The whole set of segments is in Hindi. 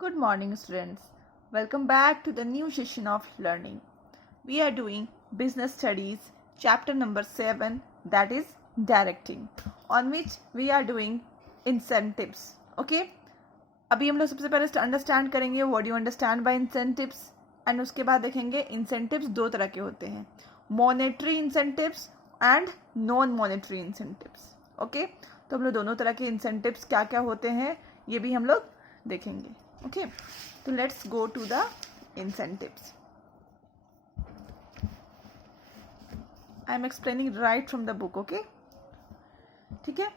Good morning, students. Welcome back to the new session of learning. We are doing business studies, chapter number 7, that is directing, on which we are doing incentives. Okay? अभी हम लोग सबसे पहले अंडरस्टैंड करेंगे what do you understand by incentives and उसके बाद देखेंगे इंसेंटिव्स दो तरह के होते हैं, monetary incentives and non monetary incentives. Okay, तो हम लोग दोनों तरह के इंसेंटिव्स क्या क्या होते हैं ये भी हम लोग देखेंगे. Okay, so let's go to the incentives. I am explaining right from the book. Okay, ठीक है.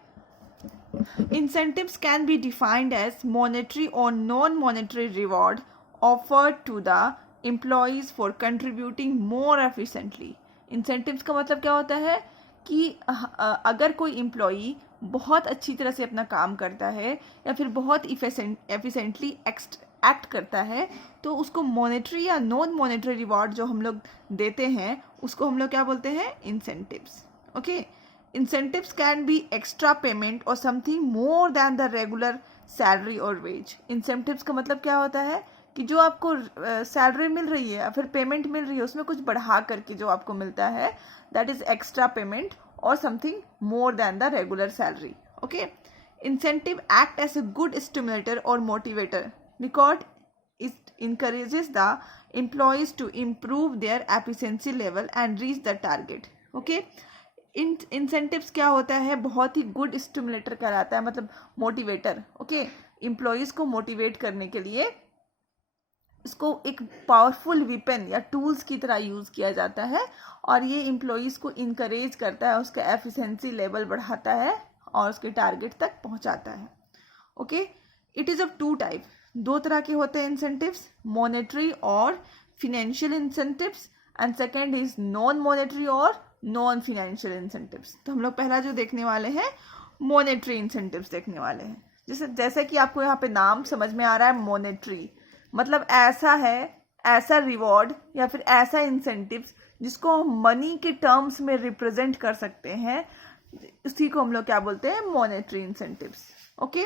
Incentives can be defined as monetary or non-monetary reward offered to the employees for contributing more efficiently. Incentives का मतलब क्या होता है कि अगर कोई एम्प्लॉई बहुत अच्छी तरह से अपना काम करता है या फिर बहुत एफिशिएंटली एक्ट करता है तो उसको मॉनेटरी या नॉन मॉनेटरी रिवॉर्ड जो हम लोग देते हैं उसको हम लोग क्या बोलते हैं, incentives. Okay, incentives can be extra payment और something more than the regular salary और वेज. इंसेंटिव्स का मतलब क्या होता है कि जो आपको सैलरी मिल रही है या फिर पेमेंट मिल रही है उसमें कुछ बढ़ा करके जो आपको मिलता है, that is extra payment or something more than the regular salary. Okay, incentive act as a good stimulator or motivator because it encourages the employees to improve their efficiency level and reach the target. Okay, incentives क्या होता है, बहुत ही गुड स्टिमुलेटर कहलाता है, मतलब मोटिवेटर. ओके, एम्प्लॉयज़ को मोटिवेट करने के लिए इसको एक पावरफुल वेपन या टूल्स की तरह यूज़ किया जाता है और ये एम्प्लॉयज़ को इनकरेज करता है, उसका एफिशिएंसी लेवल बढ़ाता है और उसके टारगेट तक पहुंचाता है. Okay, it is of two type, दो तरह के होते हैं इंसेंटिव्स, मॉनेटरी और financial incentives and second is non monetary और नॉन फिनेंशियल इंसेंटिव्स. तो हम लोग पहला जो देखने वाले हैं मॉनेटरी इंसेंटिव्स देखने वाले हैं. जैसे कि आपको यहाँ पे नाम समझ में आ रहा है, मॉनेटरी मतलब ऐसा है, ऐसा रिवॉर्ड या फिर ऐसा इंसेंटिव्स जिसको हम मनी के टर्म्स में रिप्रेजेंट कर सकते हैं, उसी को हम लोग क्या बोलते हैं, monetary incentives. Okay,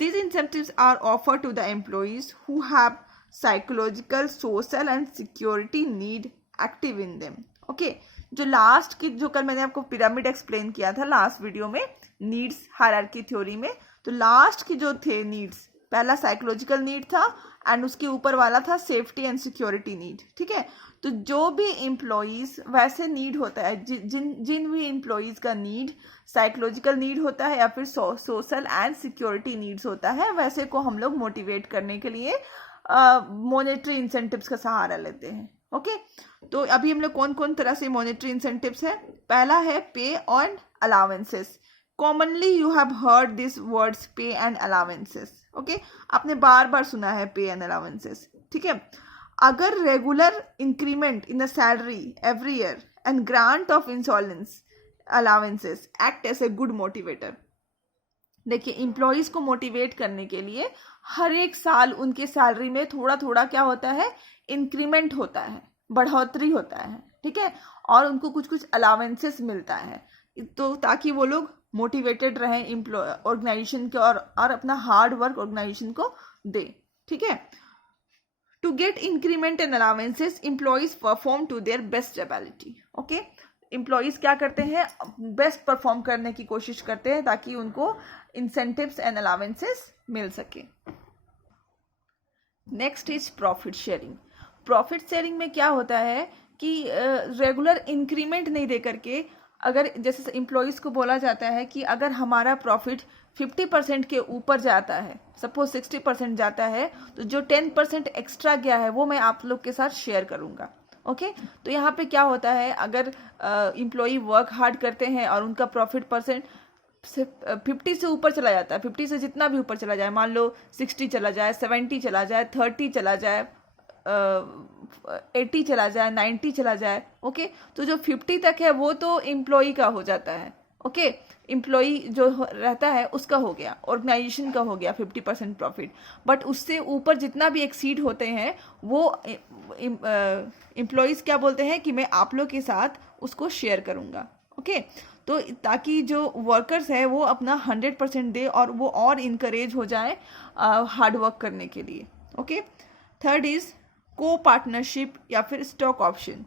these incentives are offered to the employees who have psychological, social and security need active in them. Okay, जो लास्ट की जो कल मैंने आपको पिरामिड एक्सप्लेन किया था लास्ट वीडियो में, नीड्स हायरार्की थ्योरी में, तो लास्ट की जो थे नीड्स, पहला साइकोलॉजिकल नीड था एंड उसके ऊपर वाला था सेफ्टी एंड सिक्योरिटी नीड. ठीक है, तो जो भी एम्प्लॉयज़ वैसे नीड होता है, जिन भी एम्प्लॉयज़ का नीड साइकोलॉजिकल नीड होता है या फिर सोशल एंड सिक्योरिटी नीड्स होता है, वैसे को हम लोग मोटिवेट करने के लिए मॉनेटरी इंसेंटिव्स का सहारा लेते हैं. ओके, तो अभी हम लोग कौन कौन तरह से मॉनेटरी इंसेंटिव्स है. पहला है पे and allowances. Commonly you have heard this words पे एंड अलावेंसेस. ओके, आपने बार बार सुना है पे एंड अलावेंसेस. ठीक है, अगर regular increment in the salary every year and grant of insurance allowances act as a good motivator. देखिए, एम्प्लॉयज़ को मोटिवेट करने के लिए हर एक साल उनके सैलरी में थोड़ा थोड़ा क्या होता है, इंक्रीमेंट होता है, बढ़ोतरी होता है. ठीक है, और उनको कुछ कुछ अलावेंसेस मिलता है, तो ताकि वो लोग मोटिवेटेड रहें ऑर्गेनाइजेशन के और अपना हार्ड वर्क ऑर्गेनाइजेशन को दे. ठीक है, to get increment and allowances employees perform to their best ability. Okay, employees क्या करते हैं, बेस्ट परफॉर्म करने की कोशिश करते हैं ताकि उनको इंसेंटिव्स एंड अलावेंसेस मिल सके. Next is profit sharing. Profit sharing में क्या होता है कि रेगुलर इंक्रीमेंट नहीं दे करके, अगर जैसे एम्प्लॉयज़ को बोला जाता है कि अगर हमारा प्रॉफिट 50% के ऊपर जाता है, सपोज 60% जाता है, तो जो 10% एक्स्ट्रा गया है वो मैं आप लोग के साथ शेयर करूँगा. ओके, तो यहाँ पे क्या होता है, अगर एम्प्लॉई वर्क हार्ड करते हैं और उनका प्रॉफिट परसेंट 50 से ऊपर चला जाता है, 50 से जितना भी ऊपर चला जाए, मान लो 60 चला जाए, 70 चला जाए, 30 चला जाए, 80 चला जाए, 90 चला जाए. ओके, तो जो 50 तक है वो तो एम्प्लॉई का हो जाता है. ओके, एम्प्लॉई जो रहता है उसका हो गया, ऑर्गेनाइजेशन का हो गया 50% प्रॉफिट. बट उससे ऊपर जितना भी एक्सीड होते हैं वो एम्प्लॉयज़ क्या बोलते हैं कि मैं आप लोग के साथ उसको शेयर करूँगा. ओके, तो ताकि जो वर्कर्स है वो अपना 100% दे और वो और इनकरेज हो जाए हार्ड वर्क करने के लिए। Okay, third is co partnership या फिर स्टॉक ऑप्शन।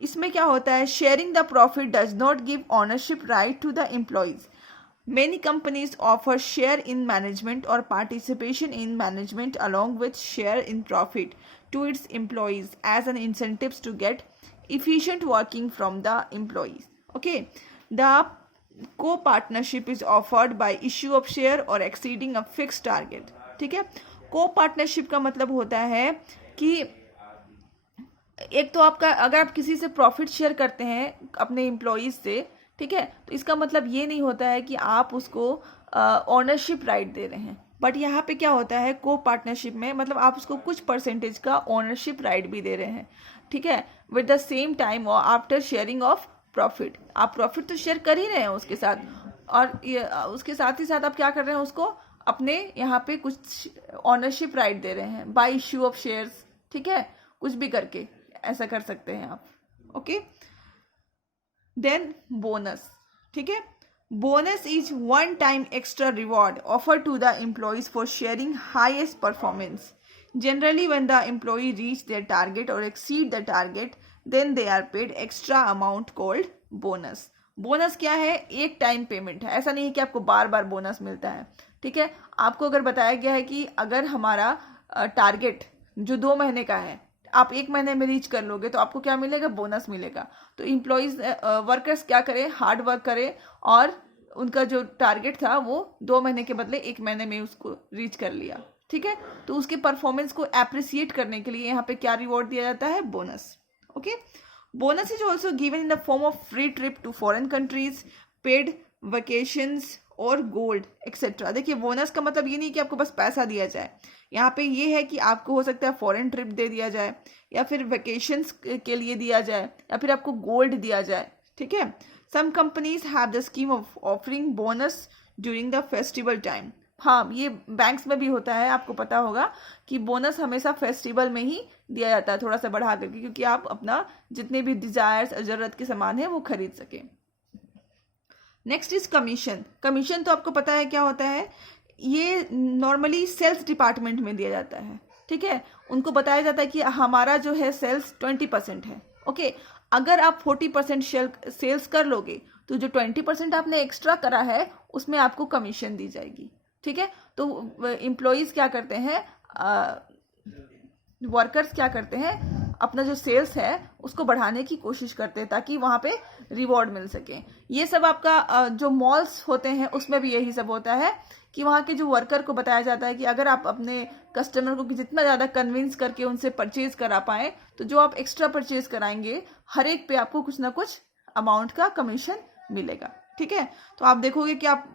इसमें क्या होता है, sharing the profit does not give ownership right to the employees. Many companies offer share in management or participation in management along with share in profit to its employees as an incentives to get efficient working from the employees. Okay, the co-partnership is offered by issue of share or exceeding a fixed target. ठीक है, co-partnership का मतलब होता है कि एक तो आपका अगर आप किसी से प्रॉफिट शेयर करते हैं अपने एम्प्लॉयज से, ठीक है, तो इसका मतलब ये नहीं होता है कि आप उसको ऑनरशिप राइट दे रहे हैं, बट यहाँ पे क्या होता है को पार्टनरशिप में मतलब आप उसको कुछ परसेंटेज का ऑनरशिप राइट भी दे रहे हैं। ठीक है, विद द सेम टाइम और आफ्टर शेयरिंग ऑफ प्रॉफिट, आप प्रॉफिट तो शेयर कर ही रहे हैं उसके साथ, और उसके साथ ही साथ आप क्या कर रहे हैं, उसको अपने यहाँ पे कुछ ऑनरशिप राइट दे रहे हैं बाय इश्यू ऑफ शेयर्स। ठीक है, कुछ भी करके ऐसा कर सकते हैं आप। Okay, then bonus. ठीक है, bonus is one time extra reward offer to the employees for sharing highest performance. Generally when the employee reach their target और exceed the target then they are paid extra amount called bonus. Bonus क्या है, एक टाइम पेमेंट है, ऐसा नहीं है कि आपको बार बार बोनस मिलता है। ठीक है, आपको अगर बताया गया है कि अगर हमारा टारगेट जो 2 महीने का है आप 1 महीने में रीच कर लोगे तो आपको क्या मिलेगा, बोनस मिलेगा। तो इम्प्लॉइज वर्कर्स क्या करें, हार्ड वर्क करें और उनका जो टारगेट था वो 2 महीने के बदले 1 महीने में उसको रीच कर लिया। ठीक है, तो उसके परफॉर्मेंस को एप्रिसिएट करने के लिए यहाँ पे क्या रिवॉर्ड दिया जाता है, bonus. Okay, bonus is also given in the form of free trip to foreign countries, paid vacations और गोल्ड एक्सेट्रा। देखिए, बोनस का मतलब ये नहीं कि आपको बस पैसा दिया जाए, यहाँ पे ये है कि आपको हो सकता है फॉरेन ट्रिप दे दिया जाए या फिर वेकेशंस के लिए दिया जाए या फिर आपको गोल्ड दिया जाए। ठीक है, some companies have the scheme of offering bonus during the festival time. हाँ, ये बैंक्स में भी होता है, आपको पता होगा कि बोनस हमेशा फेस्टिवल में ही दिया जाता है थोड़ा सा बढ़ा करके, क्योंकि आप अपना जितने भी डिजायर्स ज़रूरत के सामान है वो खरीद सकें। Next is commission. कमीशन तो आपको पता है क्या होता है, ये नॉर्मली सेल्स डिपार्टमेंट में दिया जाता है। ठीक है, उनको बताया जाता है कि हमारा जो है सेल्स 20% है। ओके, अगर आप 40% सेल्स कर लोगे तो जो 20% आपने एक्स्ट्रा करा है उसमें आपको कमीशन दी जाएगी। ठीक है, तो एम्प्लॉयज क्या करते हैं, वर्कर्स क्या करते हैं, अपना जो सेल्स है उसको बढ़ाने की कोशिश करते हैं ताकि वहाँ पे रिवॉर्ड मिल सके। ये सब आपका जो मॉल्स होते हैं उसमें भी यही सब होता है कि वहाँ के जो वर्कर को बताया जाता है कि अगर आप अपने कस्टमर को जितना ज़्यादा कन्विंस करके उनसे परचेज करा पाएँ तो जो आप एक्स्ट्रा परचेज कराएंगे हर एक पे आपको कुछ ना कुछ अमाउंट का कमीशन मिलेगा। ठीक है, तो आप देखोगे कि आप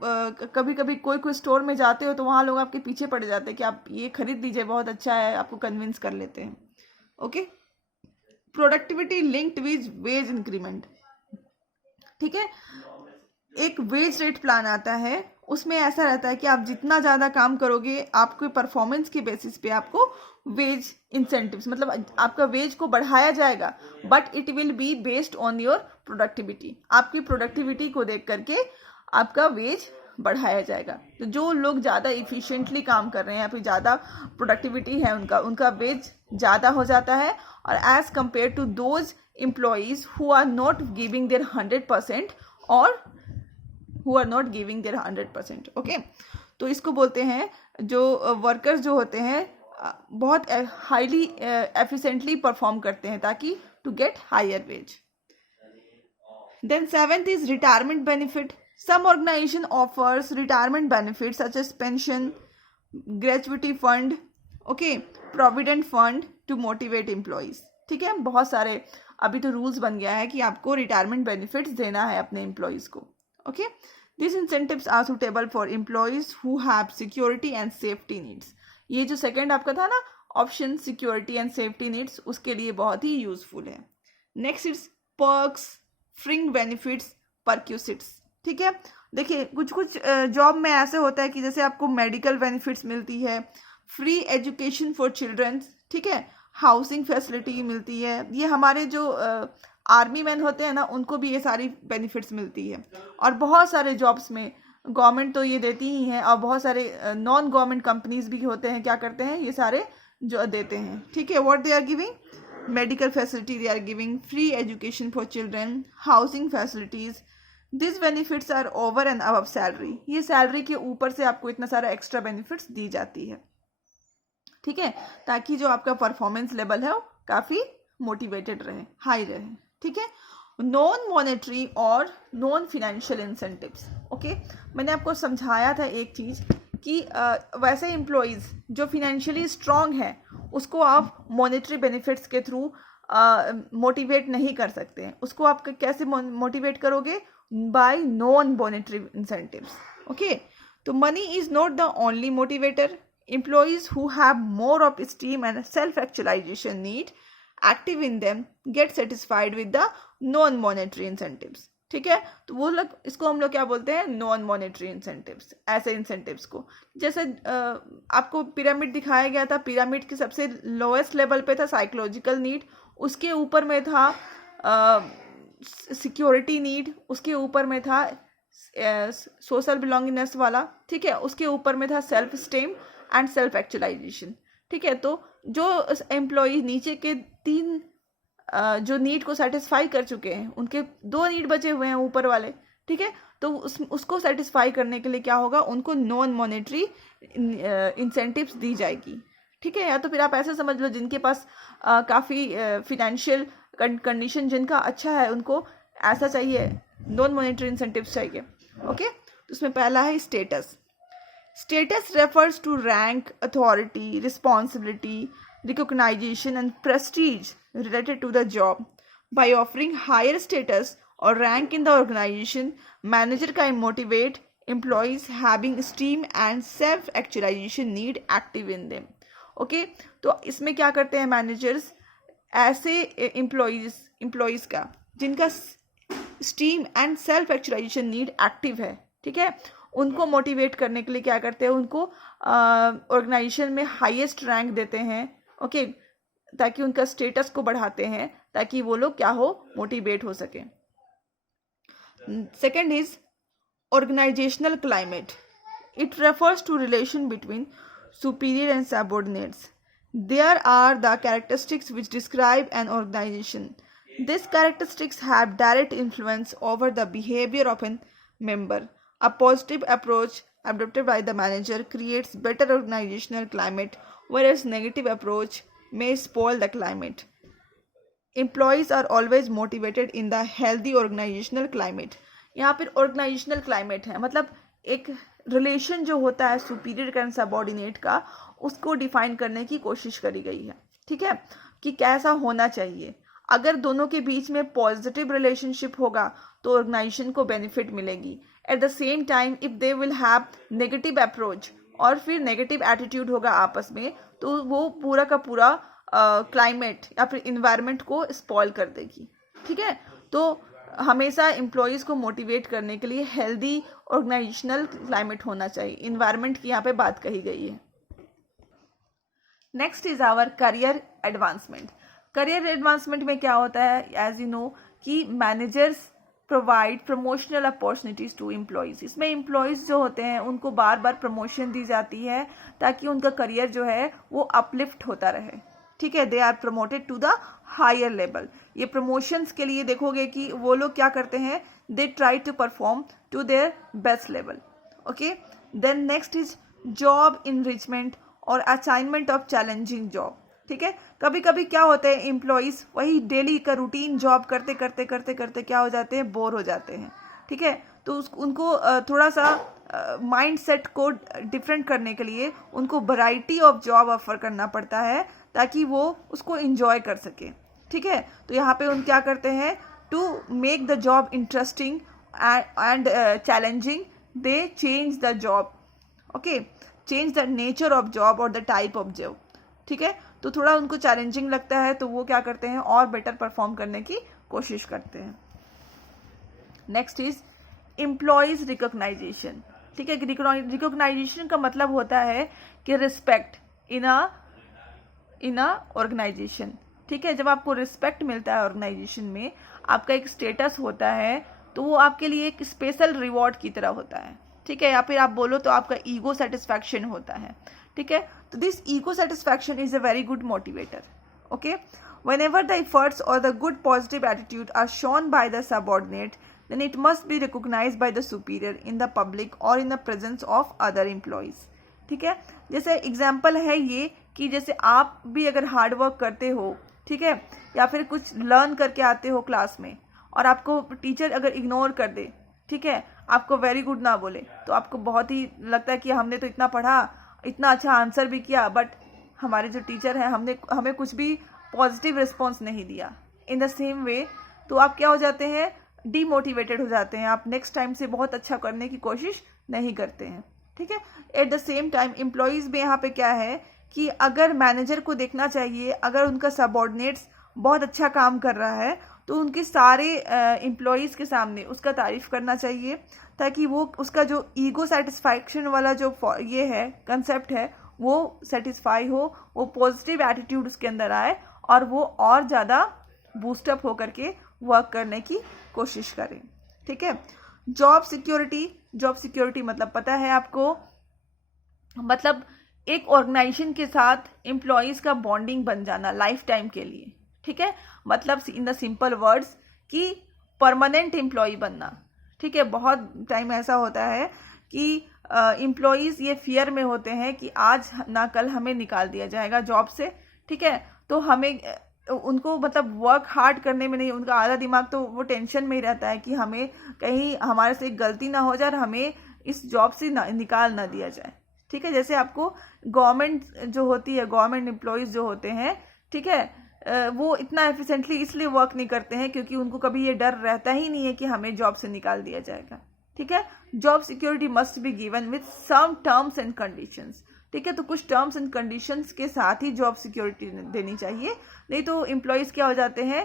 कभी कभी कोई स्टोर में जाते हो तो वहाँ लोग आपके पीछे पड़ जाते हैं कि आप ये खरीद लीजिए, बहुत अच्छा है, आपको कन्विंस कर लेते हैं। Okay, productivity linked with wage increment. ठीक है, एक वेज रेट प्लान आता है, उसमें ऐसा रहता है कि आप जितना ज़्यादा काम करोगे आपके परफॉर्मेंस के बेसिस पे आपको वेज इंसेंटिव्स मतलब आपका वेज को बढ़ाया जाएगा, but it will be based on your productivity. आपकी प्रोडक्टिविटी को देख करके आपका वेज बढ़ाया जाएगा। तो जो लोग ज़्यादा इफिशिएंटली काम कर रहे हैं या फिर ज़्यादा प्रोडक्टिविटी है उनका वेज ज़्यादा हो जाता है, और as compare to those employees who are not giving their 100% और who are not giving their 100%। Okay, तो इसको बोलते हैं जो वर्कर्स जो होते हैं बहुत हाईली एफिशिएंटली परफॉर्म करते हैं ताकि to get higher wage. Then 7th is retirement benefit. Some organization offers retirement benefits such as pension, gratuity fund, okay, provident fund to motivate employees. ठीक है, बहुत सारे अभी तो रूल्स बन गया है कि आपको रिटायरमेंट बेनिफिट्स देना है अपने एम्प्लॉयज को। Okay, this incentives are suitable for employees who have security and safety needs. ये जो सेकंड आपका था ना option, security and safety needs, उसके लिए बहुत ही यूजफुल है। Next is perks, fringe benefits, perquisites. ठीक है, देखिए कुछ जॉब में ऐसे होता है कि जैसे आपको मेडिकल बेनिफिट्स मिलती है, फ्री एजुकेशन फॉर चिल्ड्रन, ठीक है, हाउसिंग फैसिलिटी मिलती है। ये हमारे जो आर्मी मैन होते हैं ना, उनको भी ये सारी बेनिफिट्स मिलती है। और बहुत सारे जॉब्स में गवर्नमेंट तो ये देती ही है, और बहुत सारे नॉन गवर्नमेंट कंपनीज भी होते हैं, क्या करते हैं, ये सारे जो देते हैं। ठीक है, what they are giving, medical facility they are giving, free education for children, housing facilities, this benefits are over and above salary. ये सैलरी के ऊपर से आपको इतना सारा एक्स्ट्रा बेनिफिट्स दी जाती है। ठीक है, ताकि जो आपका परफॉर्मेंस लेवल है वो काफ़ी मोटिवेटेड रहे, हाई रहे। ठीक है, नॉन मॉनेटरी और नॉन फिनेंशियल इंसेंटिव्स। ओके, मैंने आपको समझाया था एक चीज़ कि वैसे एम्प्लॉयज़ जो फिनेंशियली स्ट्रांग है उसको आप मॉनेटरी बेनिफिट्स के थ्रू मोटिवेट नहीं कर सकते हैं। उसको आप कैसे मोटिवेट करोगे, by non monetary incentives. Okay, तो money is not the only motivator. Employees who have more of esteem and self-actualization need active in them get satisfied with the non-monetary incentives। ठीक है, तो वो लोग, इसको हम लोग क्या बोलते हैं, नॉन मॉनेटरी इंसेंटिव्स। ऐसे इंसेंटिव्स को, जैसे आपको पिरामिड दिखाया गया था, पिरामिड के सबसे लोएस्ट लेवल पे था साइकोलॉजिकल नीड, उसके ऊपर में था सिक्योरिटी नीड, उसके ऊपर में था सोशल बिलोंगिंगनेस वाला। ठीक है, उसके ऊपर में था self esteem and self actualization. ठीक है, तो जो एम्प्लॉय नीचे के 3 जो नीड को सेटिस्फाई कर चुके हैं, उनके 2 नीड बचे हुए हैं ऊपर वाले। ठीक है, तो उसको सेटिस्फाई करने के लिए क्या होगा, उनको नॉन मॉनेटरी इंसेंटिव्स दी जाएगी। ठीक है, या तो फिर आप ऐसे समझ लो, जिनके पास काफ़ी फिनेंशियल कंडीशन जिनका अच्छा है, उनको ऐसा चाहिए, नॉन मॉनेटरी इंसेंटिव्स चाहिए। ओके, तो उसमें पहला है status. Status refers to rank, authority, responsibility, recognition and prestige related to the job. By offering higher status or rank in the organization, manager can motivate employees having esteem and self-actualization need active in them. Okay, तो इसमें क्या करते हैं मैनेजर्स, ऐसे एम्प्लॉयज़ का जिनका esteem and self-actualization need active है, ठीक है, उनको मोटिवेट करने के लिए क्या करते हैं, उनको ऑर्गेनाइजेशन में हाईएस्ट रैंक देते हैं। ओके, ताकि उनका स्टेटस को बढ़ाते हैं, ताकि वो लोग क्या हो, मोटिवेट हो सके। Second is organizational climate. It refers to relation between superior and subordinates. There are the characteristics which describe an organization. This characteristics have direct influence over the behaviour of an member. A positive approach adopted by the manager creates better organizational climate, whereas negative approach may spoil the climate. Employees are always motivated in the healthy organizational climate. यहाँ पर organizational climate है, मतलब एक रिलेशन जो होता है सुपीरियर एंड सबऑर्डिनेट का, उसको डिफाइन करने की कोशिश करी गई है। ठीक है, कि कैसा होना चाहिए। अगर दोनों के बीच में पॉजिटिव रिलेशनशिप होगा तो ऑर्गेनाइजेशन को बेनिफिट मिलेगी। At the same time if they will have negative approach और फिर नेगेटिव एटीट्यूड होगा आपस में, तो वो पूरा का पूरा क्लाइमेट या फिर इन्वायरमेंट को स्पॉइल कर देगी। ठीक है, तो हमेशा एम्प्लॉयज़ को मोटिवेट करने के लिए हेल्दी ऑर्गेनाइजेशनल क्लाइमेट होना चाहिए। इन्वायरमेंट की यहाँ पे बात कही गई है। Next is our career advancement. Career advancement में क्या होता है, एज यू नो कि managers provide promotional opportunities to employees. इसमें एम्प्लॉयज़ जो होते हैं उनको बार बार प्रमोशन दी जाती है ताकि उनका करियर जो है वो अपलिफ्ट होता रहे। ठीक है, they are promoted to the higher level. ये प्रमोशंस के लिए देखोगे कि वो लोग क्या करते हैं, they try to perform to their best level. Okay, then next is job enrichment और असाइनमेंट ऑफ चैलेंजिंग जॉब। ठीक है, कभी कभी क्या होता है, एम्प्लॉयज़ वही डेली का रूटीन जॉब करते करते करते करते क्या हो जाते हैं, बोर हो जाते हैं। ठीक है, तो उनको थोड़ा सा माइंड सेट को डिफरेंट करने के लिए उनको वैरायटी ऑफ जॉब ऑफर करना पड़ता है ताकि वो उसको एंजॉय कर सके। ठीक है, तो यहाँ पे उन क्या करते हैं, to make the job interesting and challenging, they change the job. Okay, change the nature of job और द टाइप ऑफ जॉब। ठीक है, तो थोड़ा उनको चैलेंजिंग लगता है तो वो क्या करते हैं, और बेटर परफॉर्म करने की कोशिश करते हैं। Next is employees recognization. ठीक है, रिकॉग्नाइजेशन का मतलब होता है कि रिस्पेक्ट इन अ ऑर्गेनाइजेशन। ठीक है, जब आपको रिस्पेक्ट मिलता है ऑर्गेनाइजेशन में, आपका एक स्टेटस होता है, तो वो आपके लिए एक स्पेशल रिवॉर्ड की तरह होता है, ठीक है, या फिर आप बोलो तो आपका ईगो सेटिस्फैक्शन होता है, ठीक है। तो this ego satisfaction is a very good motivator, okay. Whenever the efforts or the good positive attitude are shown by the subordinate, then it must be recognized by the superior in the public or in the presence of other employees, ठीक है। जैसे एग्जाम्पल है ये कि जैसे आप भी अगर हार्ड वर्क करते हो, ठीक है, या फिर कुछ लर्न करके आते हो क्लास में और आपको टीचर अगर इग्नोर कर दे, ठीक है, आपको वेरी गुड ना बोले, तो आपको बहुत ही लगता है कि हमने तो इतना पढ़ा, इतना अच्छा आंसर भी किया, बट हमारे जो टीचर हैं हमें कुछ भी पॉजिटिव रिस्पॉन्स नहीं दिया। इन द सेम वे तो आप क्या हो जाते हैं, डीमोटिवेटेड हो जाते हैं, आप नेक्स्ट टाइम से बहुत अच्छा करने की कोशिश नहीं करते हैं, ठीक है। At the same time employees भी यहाँ पे क्या है कि अगर मैनेजर को देखना चाहिए, अगर उनका सबऑर्डिनेट्स बहुत अच्छा काम कर रहा है तो उनके सारे एम्प्लॉयज़ के सामने उसका तारीफ़ करना चाहिए, ताकि वो उसका जो ईगो सेटिस्फैक्शन वाला जो ये है कंसेप्ट है वो सेटिस्फाई हो, वो पॉजिटिव एटीट्यूड उसके अंदर आए और वो और ज़्यादा बूस्टअप होकर के वर्क करने की कोशिश करें, ठीक है। जॉब सिक्योरिटी मतलब पता है आपको, मतलब एक ऑर्गेनाइजेशन के साथ एम्प्लॉयज़ का बॉन्डिंग बन जाना लाइफ टाइम के लिए, ठीक है। मतलब इन द सिंपल वर्ड्स कि परमानेंट एम्प्लॉय बनना, ठीक है। बहुत टाइम ऐसा होता है कि एम्प्लॉयज़ ये फियर में होते हैं कि आज ना कल हमें निकाल दिया जाएगा जॉब से, ठीक है। तो हमें उनको मतलब वर्क हार्ड करने में नहीं, उनका आधा दिमाग तो वो टेंशन में ही रहता है कि हमें कहीं हमारे से गलती ना हो जाए और हमें इस जॉब से निकाल ना दिया जाए, ठीक है। जैसे आपको गवर्नमेंट जो होती है, गवर्नमेंट एम्प्लॉयज़ जो होते हैं, ठीक है, वो इतना एफिशिएंटली इसलिए वर्क नहीं करते हैं क्योंकि उनको कभी ये डर रहता ही नहीं है कि हमें जॉब से निकाल दिया जाएगा, ठीक है। Job security must be given with some terms and conditions, ठीक है। तो कुछ टर्म्स एंड कंडीशंस के साथ ही जॉब सिक्योरिटी देनी चाहिए, नहीं तो एम्प्लॉयज़ क्या हो जाते हैं,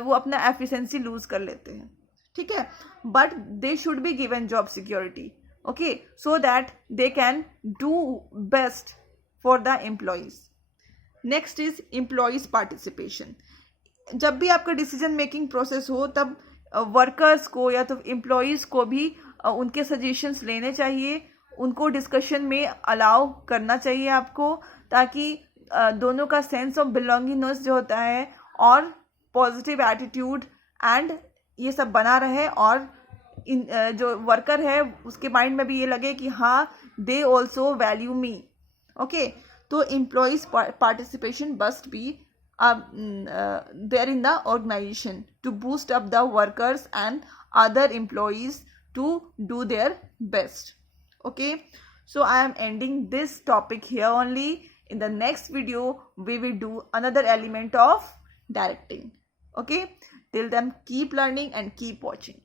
वो अपना एफिशिएंसी लूज कर लेते हैं, ठीक है। But they should be given job security, okay, so that they can do best for the employees. Next is employees participation. जब भी आपका डिसीजन मेकिंग प्रोसेस हो तब वर्कर्स को या तो एम्प्लॉयज़ को भी उनके सजेशंस लेने चाहिए, उनको डिस्कशन में अलाउ करना चाहिए आपको, ताकि दोनों का सेंस ऑफ बिलोंगिंगनेस जो होता है और पॉजिटिव एटीट्यूड एंड ये सब बना रहे, और जो वर्कर है उसके माइंड में भी ये लगे कि हाँ they also value me, okay. तो employees participation must be there in the organization to boost up the workers and other employees to do their best, okay. So I am ending this topic here only. In the next video we will do another element of directing, okay. Till then keep learning and keep watching.